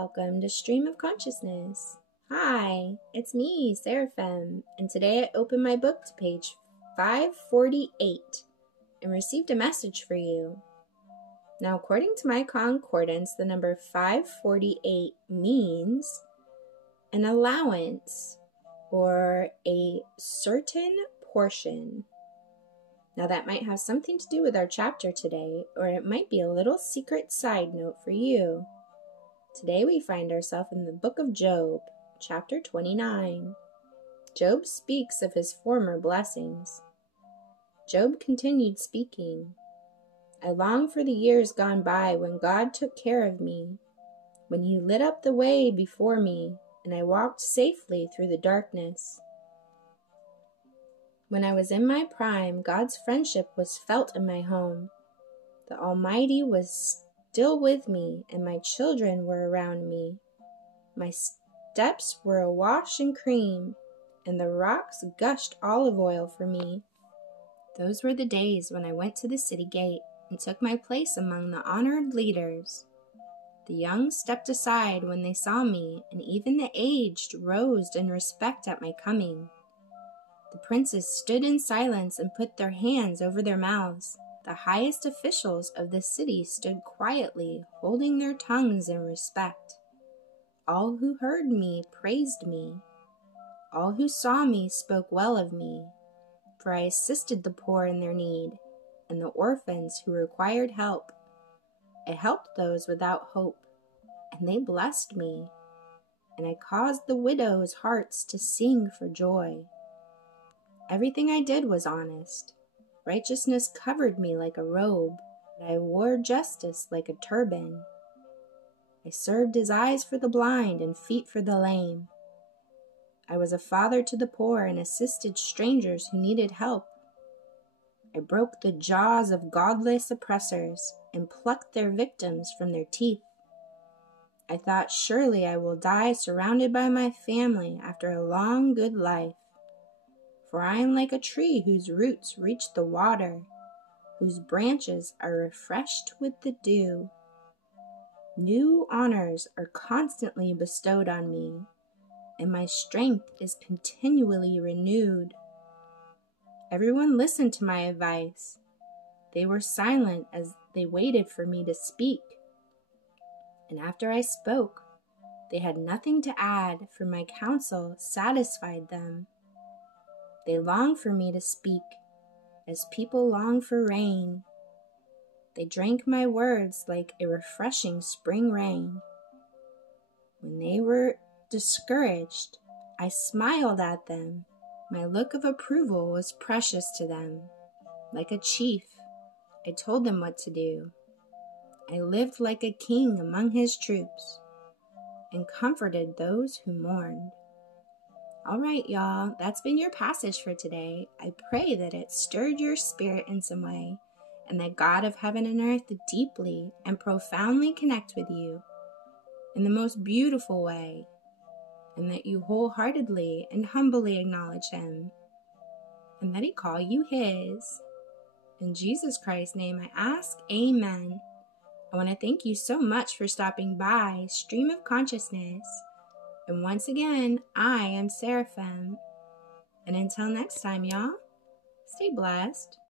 Welcome to Stream of Consciousness. Hi, it's me, Seraphim, and today I opened my book to page 548 and received a message for you. Now, according to my concordance, the number 548 means an allowance or a certain portion. Now, that might have something to do with our chapter today, or it might be a little secret side note for you. Today we find ourselves in the book of Job, chapter 29. Job speaks of his former blessings. Job continued speaking. I long for the years gone by when God took care of me, when he lit up the way before me, and I walked safely through the darkness. When I was in my prime, God's friendship was felt in my home. The Almighty was still with me, and my children were around me. My steps were awash in cream, and the rocks gushed olive oil for me. Those were the days when I went to the city gate and took my place among the honored leaders. The young stepped aside when they saw me, and even the aged rose in respect at my coming. The princes stood in silence and put their hands over their mouths. The highest officials of the city stood quietly, holding their tongues in respect. All who heard me praised me. All who saw me spoke well of me, for I assisted the poor in their need, and the orphans who required help. I helped those without hope, and they blessed me, and I caused the widows' hearts to sing for joy. Everything I did was honest. Righteousness covered me like a robe, and I wore justice like a turban. I served as eyes for the blind and feet for the lame. I was a father to the poor and assisted strangers who needed help. I broke the jaws of godless oppressors and plucked their victims from their teeth. I thought, surely I will die surrounded by my family after a long, good life. For I am like a tree whose roots reach the water, whose branches are refreshed with the dew. New honors are constantly bestowed on me, and my strength is continually renewed. Everyone listened to my advice. They were silent as they waited for me to speak. And after I spoke, they had nothing to add, for my counsel satisfied them. They longed for me to speak, as people long for rain. They drank my words like a refreshing spring rain. When they were discouraged, I smiled at them. My look of approval was precious to them. Like a chief, I told them what to do. I lived like a king among his troops, and comforted those who mourned. All right, y'all, that's been your passage for today. I pray that it stirred your spirit in some way, and that God of heaven and earth deeply and profoundly connect with you in the most beautiful way, and that you wholeheartedly and humbly acknowledge him, and that he call you his. In Jesus Christ's name I ask, amen. I want to thank you so much for stopping by Stream of Consciousness. And once again, I am Seraphim. And until next time, y'all, stay blessed.